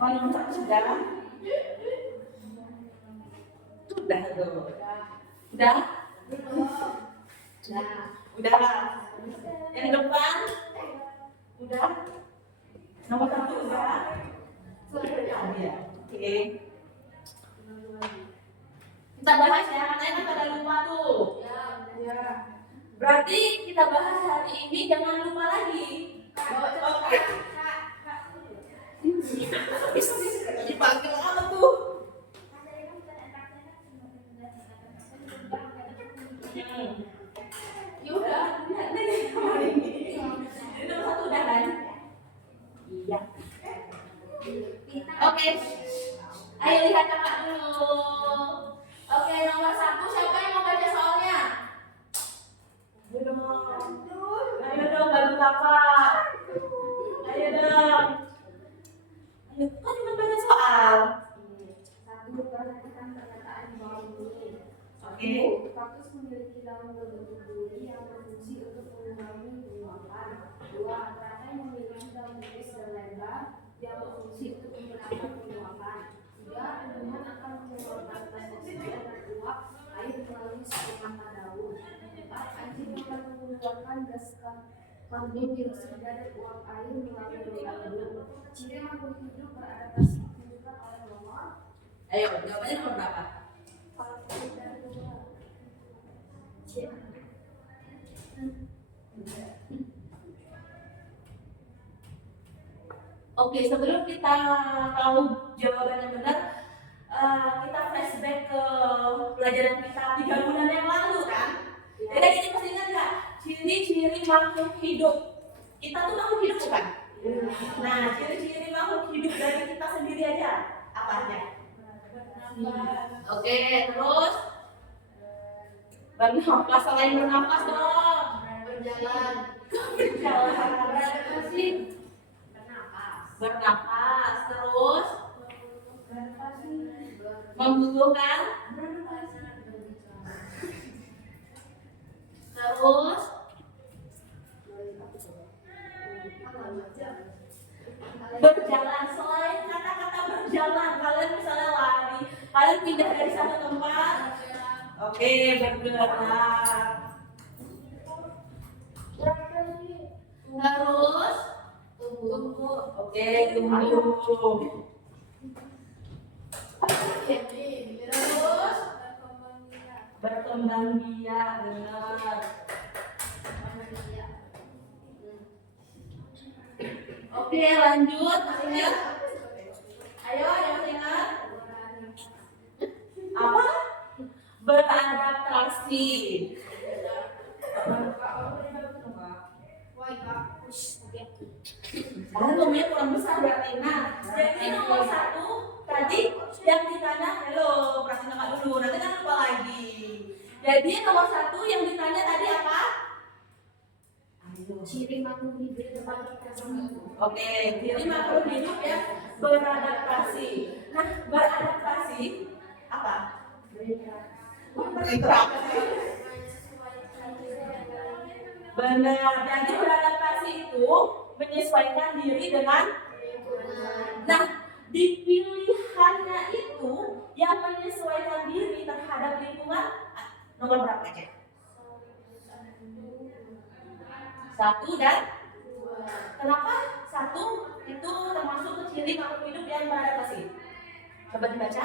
Nomor 1 sudah? Sudah tuh. Udah? Udah. Yang depan? Udah? Nomor 1 udah? Ya. Oke. Kita bahas ya, katanya kan pada lupa tuh. Ya. Berarti kita bahas hari ini jangan lupa lagi. Oke. Bisa dipanggil apa tuh? Ya udah, ini nomor 1 udah kan? Iya. Oke. Ayo lihat kakak dulu. Oke, nomor 1 siapa yang mau baca soalnya? Ayo dong, bantu kakak. Ayo dong. Ayo, kan cuma baca soal. 1. Perhatikan pernyataan di bawah ini. Oke. Kaktus memiliki daun berbentuk duri yang berfungsi untuk mengurangi penyuapan. 2. Teratai memiliki daun tipis dan lebar yang berfungsi untuk mengurangi penyuapan. 3. Tumbuhan akan mengeluarkan gas oksigen dan uap air melalui stomata daun. 4. Anjing akan mengeluarkan gas karbon dioksida dan uap air melalui daun. Ciri makhluk hidup beradaptasi ditunjukkan oleh nomor. Ayo, jawabannya nomor berapa? Oke, sebelum kita tahu jawabannya benar, kita flashback ke pelajaran kita 3 bulan yang lalu kan? Jadi ini masih ingat nggak? Ciri-ciri makhluk hidup. Kita tuh makhluk hidup bukan? Nah, ciri-ciri makhluk hidup dari kita sendiri aja apa aja? Oke, terus bernafas, selain bernafas dong. Berjalan. Bernafas, terus membutuhkan, terus berjalan. Selain kata-kata berjalan, kalian misalnya lari, kalian pindah dari satu tempat. Oke, bergerak. Terus tumbuh. Oke, tumbuh. Terus berkembang biak, benar. Oke, lanjut. Masih ingat? Ayo, yang masih ingat? Apa? Beradaptasi. Karena nomornya kurang besar berarti. Nah, jadi nomor 1 tadi yang ditanya, hello, perhatiin kakak dulu, nanti kan lupa lagi. Jadi nomor 1 yang ditanya tadi apa? Ciri makhluk hidup beradaptasi. Oke, ciri makhluk hidup yang beradaptasi. Nah, beradaptasi apa? Berinteraksi. Benar, jadi beradaptasi itu menyesuaikan diri dengan lingkungan. Nah, di pilihannya itu yang menyesuaikan diri terhadap lingkungan nomor berapa aja? 1 dan 2. Kenapa 1 itu termasuk ciri makhluk hidup yang beradaptasi? Coba dibaca.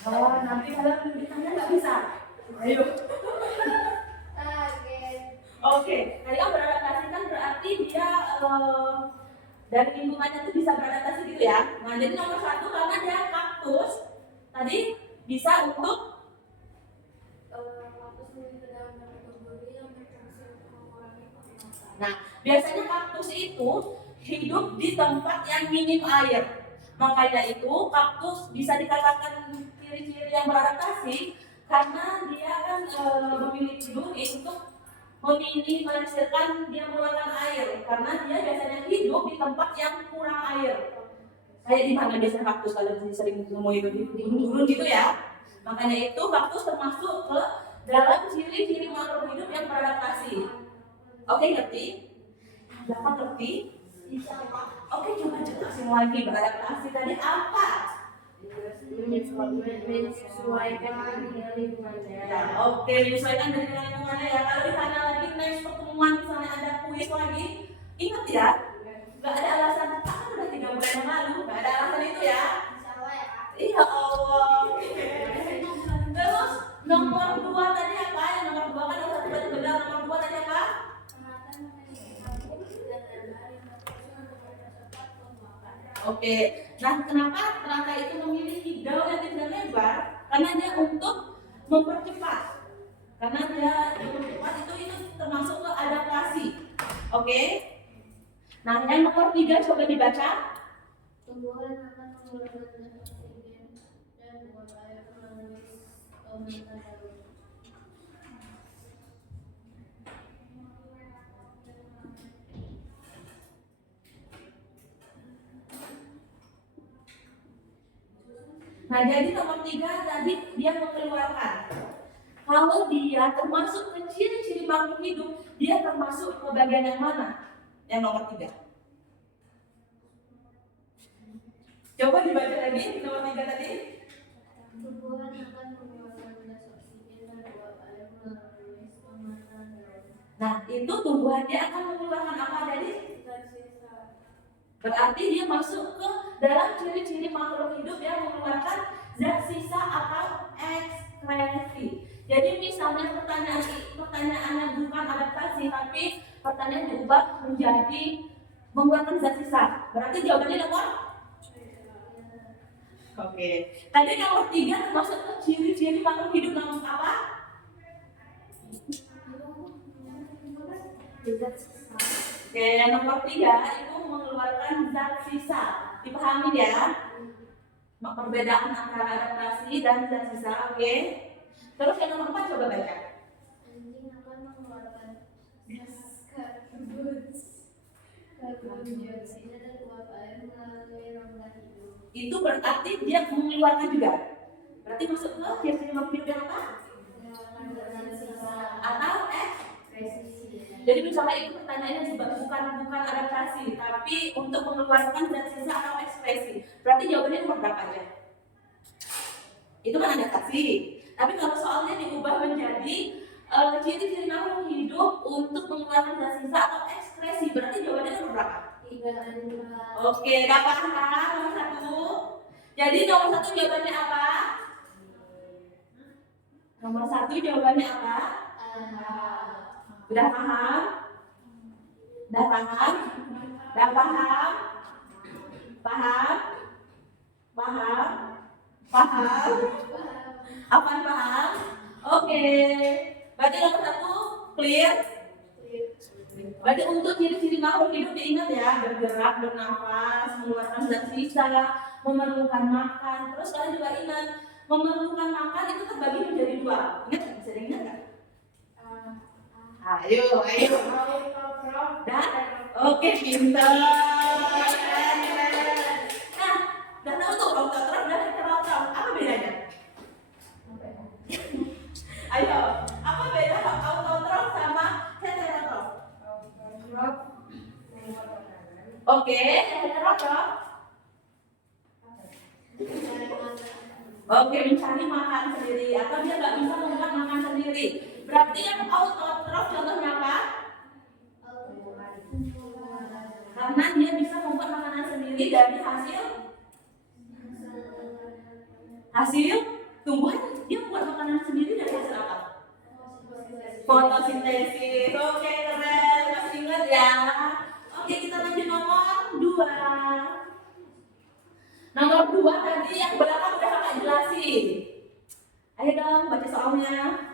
Oh, nanti kalian ditanya nggak bisa. Ayo. Oke, tadi kan beradaptasi kan berarti dia dari lingkungannya itu bisa beradaptasi gitu ya. Nah, jadi nomor 1 karena dia kaktus tadi bisa untuk Nah, biasanya kaktus itu hidup di tempat yang minim air. Makanya itu kaktus bisa dikatakan ciri-ciri yang beradaptasi karena dia kan memiliki duri untuk meminimalisirkan dia mengeluarkan air. Karena dia biasanya hidup di tempat yang kurang air. Kayak di mana biasanya kaktus kalian sering ketemu itu di gurun-gurun gitu ya. Makanya itu kaktus termasuk ke dalam ciri-ciri makhluk hidup yang beradaptasi. Oke, ngerti? Bapak ngerti? Oke, coba jelasin lagi beradaptasi tadi apa? Menyesuaikan dengan lingkungannya. Ya, oke, menyesuaikan dengan lingkungannya ya. Kalau ditanya lagi next pertemuan misalnya ada kuis lagi, ingat ya, nggak ada alasan. Kan udah 3 bulan yang lalu, nggak ada alasan itu ya. Insyaallah ya Kak. Iya Allah. Oke. Terus nomor 2 tadi apa? Yang nomor 2 kan nomor 1 berarti benar. Nomor 2 tadi apa? Oke. Nah, kenapa teratai itu memiliki daun yang tidak lebar? Karena dia untuk mempercepat. Karena dia mempercepat itu termasuk ke adaptasi. Oke. Nah, yang nomor 3 coba dibaca. Tumbuhan akan mengeluarkan oksigen dan uap air melalui pembentukan daun. Nah, jadi nomor 3 tadi dia mengeluarkan. Kalau dia termasuk ke ciri-ciri makhluk hidup, dia termasuk ke bagian yang mana? Yang nomor 3. Coba dibaca lagi nomor 3 tadi. Tumbuhan akan mengeluarkan gas oksigen dan uap air melalui pembentukan daun. Nah, itu tumbuhan dia akan mengeluarkan apa tadi? Tersisa. Berarti dia masuk ke dalam ciri-ciri makhluk hidup yang mengeluarkan zat sisa atau ekskresi. Jadi misalnya pertanyaannya bukan adaptasi, tapi pertanyaan diubah menjadi mengeluarkan zat sisa. Berarti jawabannya nomor? Oke. Tadi nomor 3 termasuk ke ciri-ciri makhluk hidup nomor apa? Oke, nomor 3 itu mengeluarkan zat sisa. Dipahami ya? Perbedaan antara adaptasi dan zat sisa. Oke. Terus yang nomor 4 coba baca. Anjing akan mengeluarkan gas karbon dioksida dan uap air melalui rongga hidung. Itu berarti dia mengeluarkan juga. Berarti masuk ke ciri-ciri makhluk hidup yang apa? Mengeluarkan sisa Atau presisi. jadi misalnya itu pertanyaannya juga bukan adaptasi, tapi untuk mengeluarkan zat sisa atau ekspresi. Berarti jawabannya nomor berapa aja? Itu kan adaptasi. Tapi kalau soalnya diubah menjadi ciri-ciri makhluk hidup untuk mengeluarkan zat sisa atau ekspresi, berarti jawabannya nomor berapa? 3. Oke, gak paham nomor 1. Jadi nomor 1 jawabannya apa? Nomor 1 jawabannya apa? Udah paham? Udah paham? Udah paham? Paham? Paham? Paham? Apaan paham? Oke. Berarti nomor 1 clear? Berarti untuk ciri-ciri makhluk hidup diingat ya, bergerak, bernafas, mengeluarkan zat sisa, memerlukan makan. Terus kalian juga ingat, memerlukan makan itu terbagi menjadi 2. Ingat nggak? Bisa diingat nggak? Ayo. Dan oke, pintar. Nah, udah tahu tuh autotrof dan heterotrof. Apa bedanya? Ayo, apa beda autotrof sama heterotrof? Oke, heterotrof. Oke, mencari makan sendiri atau dia nggak bisa membuat makan sendiri. Berarti yang autotrof contohnya apa? Karena dia bisa membuat makanan sendiri dari hasil tumbuhan. Dia membuat makanan sendiri dari hasil apa? Fotosintesis. Oke, keren. Masih ingat ya? Oke, kita lanjut nomor 2. Nomor 2 tadi yang belakang udah kakak jelasin. Ayo dong, baca soalnya.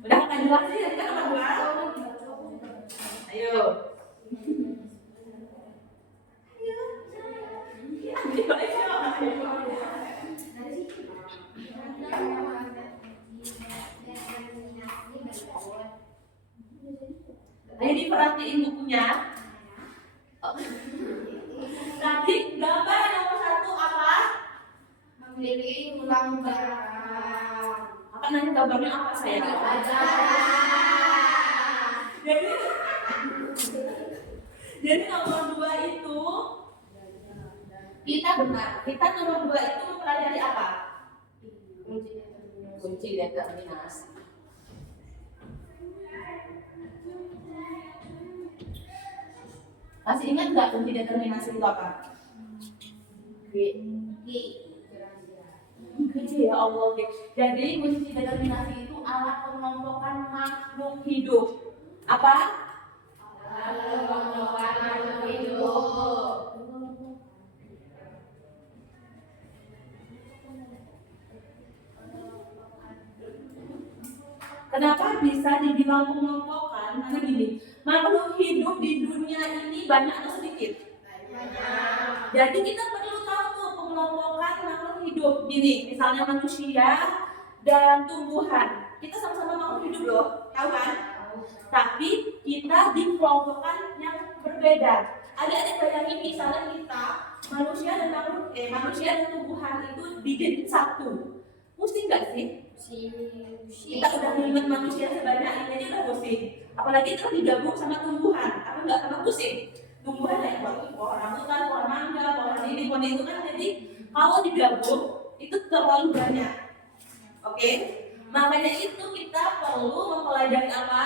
Udah kakak jelasin tadi kan nomor 2. Ayo. Ayo diperhatiin bukunya. Tadi gambar nomor 1 apa? Memiliki tulang belakang. Apa nanya gambarnya apa saya? Jadi jadi nomor 2 itu kita benar. Kita nomor 2 itu mempelajari apa? Kunci determinasi. Masih ingat nggak kunci determinasi itu apa? Ya Allah. Jadi kunci determinasi itu alat pengelompokan makhluk hidup. Apa? Alat pengelompokan makhluk hidup. Kenapa bisa dibilang pengelompokan? Karena gini, makhluk hidup di dunia ini banyak atau sedikit? Banyak. Jadi kita perlu tahu tuh pengelompokan makhluk hidup. Gini, misalnya manusia dan tumbuhan. Kita sama-sama makhluk hidup loh, tahu kan? Tapi kita dikelompokkan yang berbeda. Adik-adik bayangin misalnya kita manusia dan tumbuhan itu dijadiin satu. Pusing nggak sih? Kita udah mengingat manusia sebanyak ini aja udah pusing. Apalagi kalau digabung sama tumbuhan, apa nggak tambah pusing? Tumbuhan kayak pohon rambutan, pohon mangga, pohon ini, pohon itu kan. Jadi kalau digabung itu terlalu banyak. Oke? Makanya itu kita perlu mempelajari apa?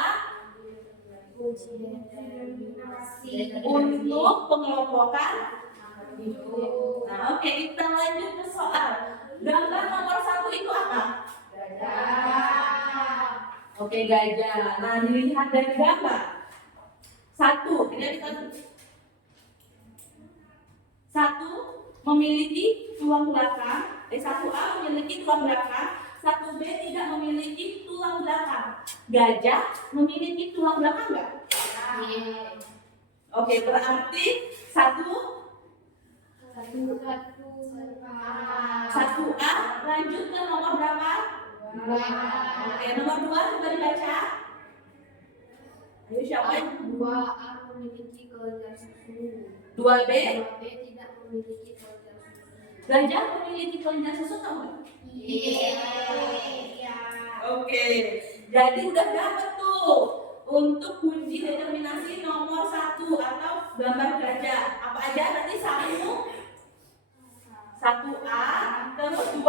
Kunci determinasi Untuk pengelompokan. hidup. Nah, oke, kita lanjut ke soal. Gambar nomor 1 itu apa? Gajah. Oke, gajah. Nah, dilihat dari gambar. 1, satu memiliki tulang belakang. 1A memiliki tulang belakang. 1B tidak memiliki tulang belakang. Gajah memiliki tulang belakang nggak? Oke, berarti 1A lanjut ke nomor berapa? 2. Oke, nomor 2 coba dibaca. Ayo siapa yang 2A memiliki kelenjar susu. 2B? 2B tidak memiliki kelenjar susu. Gajah memiliki kelenjar susu tahu nggak? Iya. Oke, jadi udah dapet tuh untuk kunci determinasi nomor 1 atau gambar gajah. Apa aja nanti 1A, terus 2.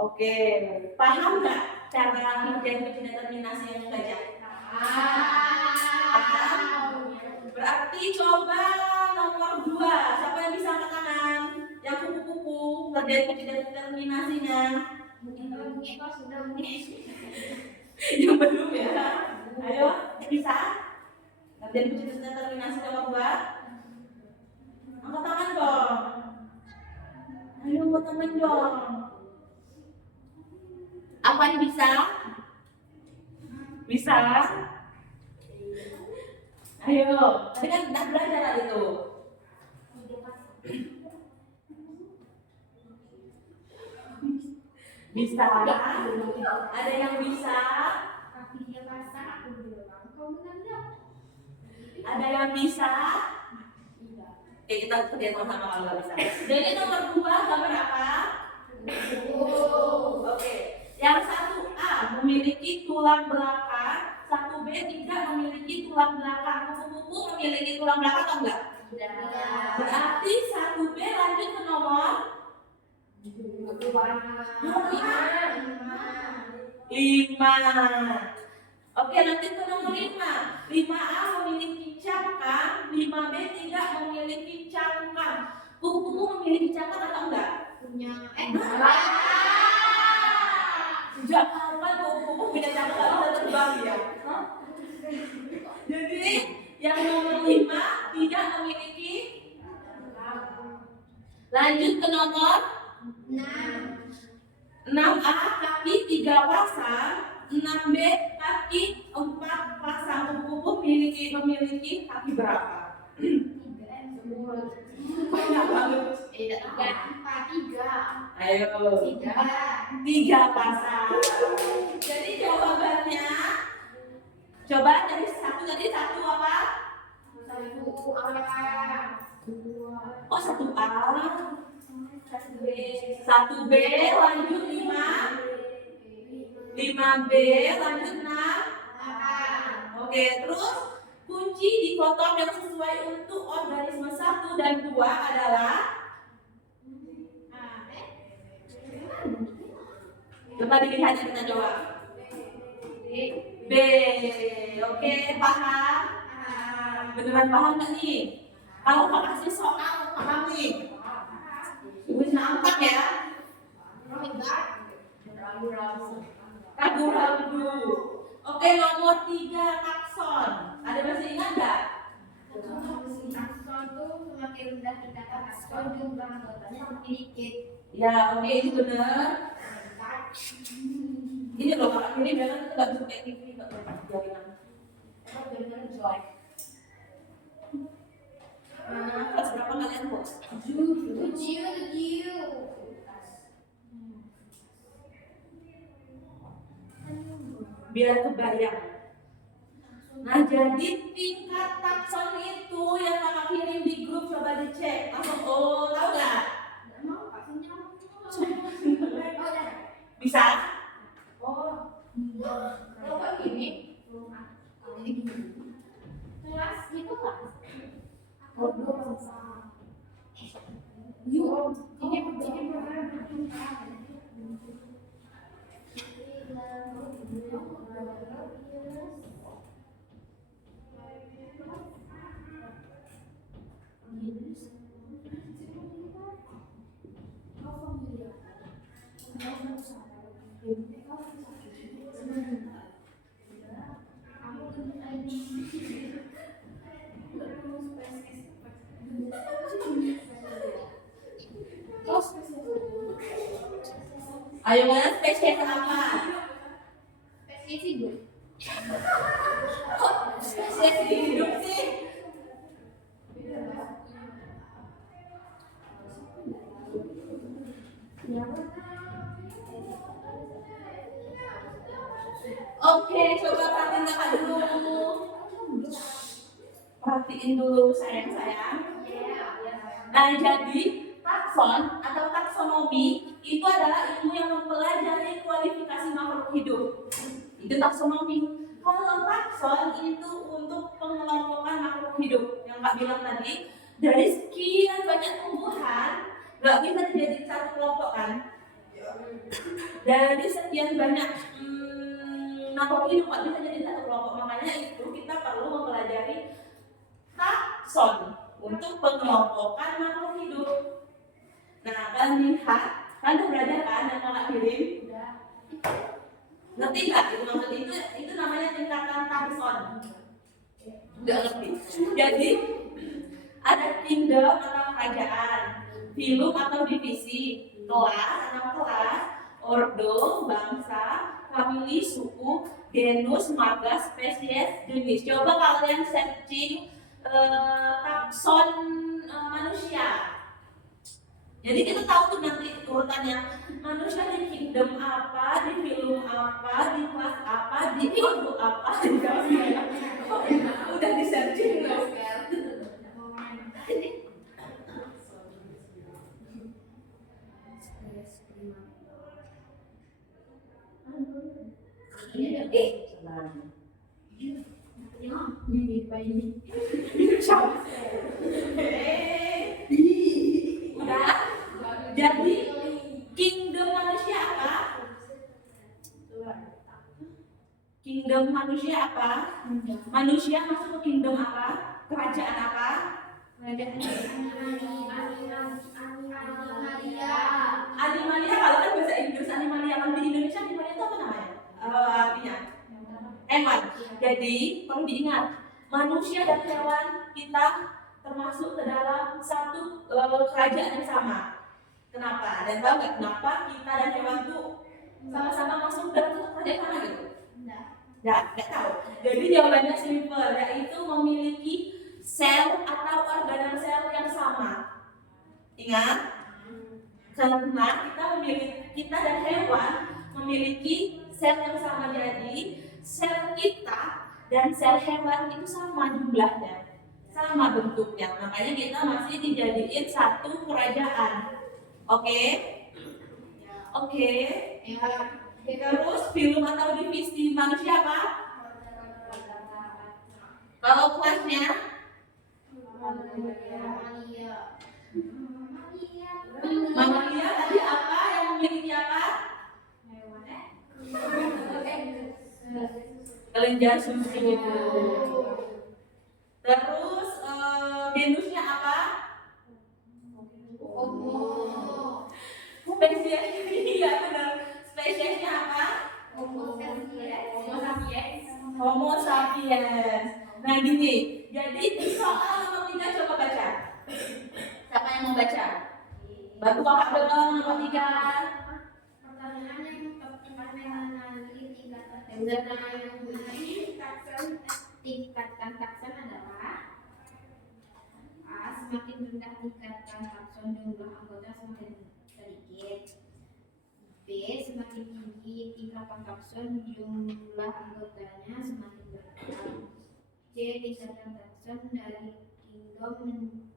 Oke, paham nggak cara ngerjain kunci determinasi yang gajah? Paham? Berarti coba nomor 2. Siapa yang bisa angkat tangan? Yang kupu-kupu ngerjain kunci determinasinya. Kita sudah Yang belum ya? Ayo, bisa? Ngerjain kunci determinasi nomor 2. Angkat tangan dong. Ayo angkat tangan dong. Apa yang bisa? Bisa? Ayo, tadi kan kita belajar hal itu. Bisa? Ada yang bisa? Ada yang bisa? Oke, kita kerja sama-sama kalau nggak bisa. Jadi nomor 2 gambar apa? Oke, yang 1A memiliki tulang belakang, 1B tidak memiliki tulang belakang. Kupu-kupu memiliki tulang belakang atau enggak? Berarti 1B lanjut ke nomor 5. Oke, lanjut ke nomor 5. 5A memiliki cangkang, 5B tidak memiliki cangkang. Kupu-kupu memiliki cangkang atau enggak? Sejak kapan kupu-kupu punya cangkang bisa terbang ya? Jadi yang nomor 5 tidak memiliki. Lanjut ke nomor 6A kaki 3 pasang, 6B kaki 4 pasang. Kupu-kupu memiliki kaki berapa? Banyak banget. Ayo. 3 pasang. Jadi jawabannya coba dari 1 tadi 1 apa? 1A. 1B lanjut 5. 5B lanjut 6. Oke, terus kunci dikotom yang sesuai untuk organisme 1 dan 2 adalah coba dilihat ya, kita jawab. B. Oke, paham? Beneran paham nggak nih? Kalau nggak kasih soal, paham nih? Ibu nampak ya? Ragu-ragu. Oke, nomor 3 takson. Ada masih ingat nggak? Takson tuh semakin rendah tingkatan takson jumlah anggotanya semakin dikit. Ya, oke, itu benar. Ini loh, Kak, ini memang itu nggak bisa kayak TV, nggak bisa jaringan. Emang benar jelek. Nah, kelas berapa kalian, Bu? 7. Biar kebayang. Nah, jadi tingkat takson itu yang kakak kirim di grup, coba dicek. Langsung, oh, tahu nggak? Bisa? Kalau gini, kelas itu kelas. Ayo, mana spesies apa? Spesies hidup. Kok spesies hidup sih? Oke, coba perhatiin kakak dulu. Perhatiin dulu sayang-sayang. Nah, jadi takson atau taksonomi itu adalah ilmu yang mempelajari kualifikasi makhluk hidup. Itu taksonomi. Kalau takson itu untuk pengelompokan makhluk hidup yang Kak bilang tadi, dari sekian banyak tumbuhan nggak bisa dijadikan satu kelompok kan? Dari sekian banyak makhluk hidup nggak bisa jadi satu kelompok, makanya itu kita perlu mempelajari takson untuk pengelompokan makhluk hidup. Nah, kalian lihat, kan udah belajar kan yang kakak kirim? Ngerti nggak itu maksud itu namanya tingkatan takson. Nggak ngerti. Jadi ada kingdom atau kerajaan, filum atau divisi, kelas atau kelas, ordo, bangsa, famili, suku, genus, marga, spesies, jenis. Coba kalian searching takson manusia. Jadi kita tahu tuh nanti urutannya manusia di kingdom apa, di filum apa, di kelas apa, di ordo apa. Udah di searching loh. Udah. Jadi kingdom manusia apa? Kingdom manusia apa? Manusia masuk ke kingdom apa? Kerajaan apa? Animalia. Kalau kan bahasa Inggris animalia, kalau di Indonesia animalia itu apa namanya? Artinya hewan. Jadi perlu diingat, manusia dan hewan kita termasuk ke dalam satu kerajaan yang sama. Kenapa? Dan tahu nggak kenapa kita dan hewan itu sama-sama masuk dalam satu kerajaan sama gitu? Nggak tahu. Jadi jawabannya simple, yaitu memiliki sel atau organel sel yang sama. Ingat, karena kita dan hewan memiliki sel yang sama, jadi sel kita dan sel hewan itu sama jumlahnya, sama bentuknya. Makanya kita masih dijadiin satu kerajaan. Oke? Terus filum atau divisi manusia apa? Kalau kelasnya mamalia tadi apa yang memiliki apa? Kelenjar susu. Terus genusnya apa? Spesies iya benar. Spesiesnya apa? Homo sapiens. Nah gini, jadi soal nomor 3 coba baca. Siapa yang mau baca? Bantu kakak dong nomor 3. Tingkatan takson adalah A. Semakin rendah tingkatan takson, jumlah anggota semakin sedikit. B. Semakin tinggi tingkatan takson, jumlah anggotanya semakin berkurang. C. Tingkatan takson dari kingdom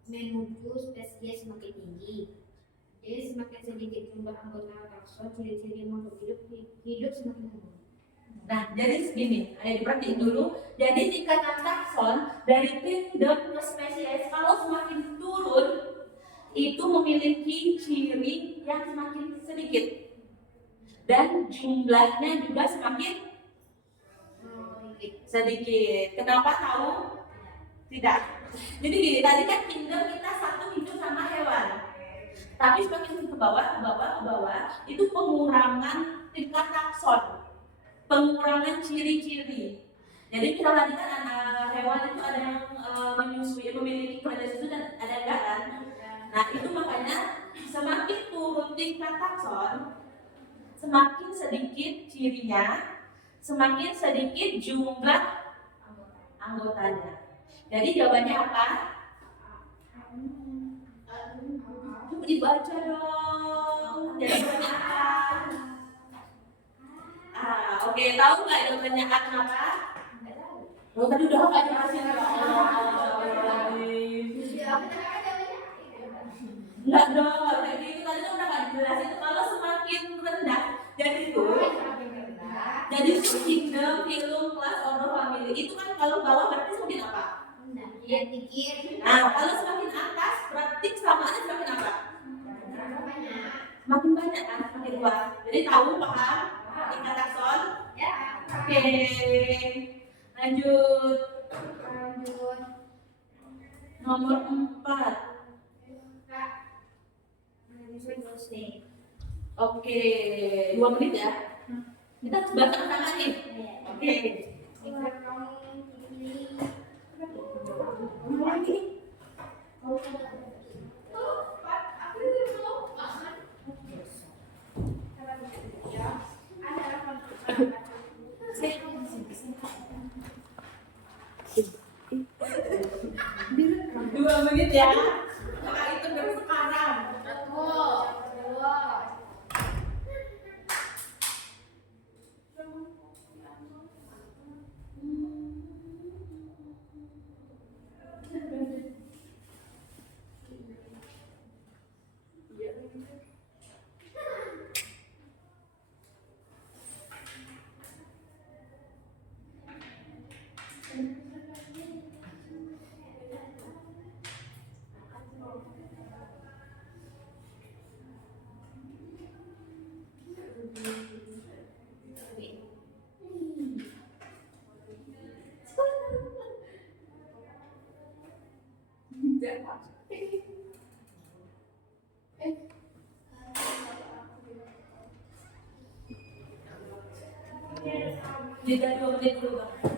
menuju spesies semakin tinggi. D. Semakin sedikit jumlah anggota takson, ciri-ciri makhluk hidup semakin menurun. Nah, jadi segini, ayo diperhatiin dulu. Jadi tingkatan takson dari kingdom ke spesies kalau semakin turun itu memiliki ciri yang semakin sedikit dan jumlahnya juga semakin sedikit. Kenapa tahu? Tidak. Jadi gini, tadi kan kingdom kita satu hidup sama hewan. Tapi semakin ke bawah itu pengurangan tingkat takson. Pengurangan ciri-ciri. Jadi kita tadi kan hewan itu ada yang menyusui, memiliki kelenjar susu dan ada enggak kan? Nah itu makanya semakin turun tingkat takson, semakin sedikit cirinya, semakin sedikit jumlah anggotanya. Jadi jawabannya apa? Coba dibaca dong. Jadi jawabannya apa? Oke, tahu nggak jawabannya A kenapa? Oh, tadi udah kakak jelasin ya. Enggak dong, kalau kayak gitu tadi kan udah kakak jelasin. Kalau semakin rendah, jadi itu jadi kingdom, phylum, class, order, family. Itu kan kalau bawah berarti semakin apa? Nah, kalau semakin atas berarti kesamaannya semakin apa? Makin banyak kan, semakin luas. Jadi tahu, paham? Tingkat takson? Ya. Oke. Lanjut. Nomor 4. Oke, 2 menit ya. Kita harus baca sama nih. Oke. Dua menit ya. Kakak itu dari sekarang. Jeda 2 menit dulu, Bang.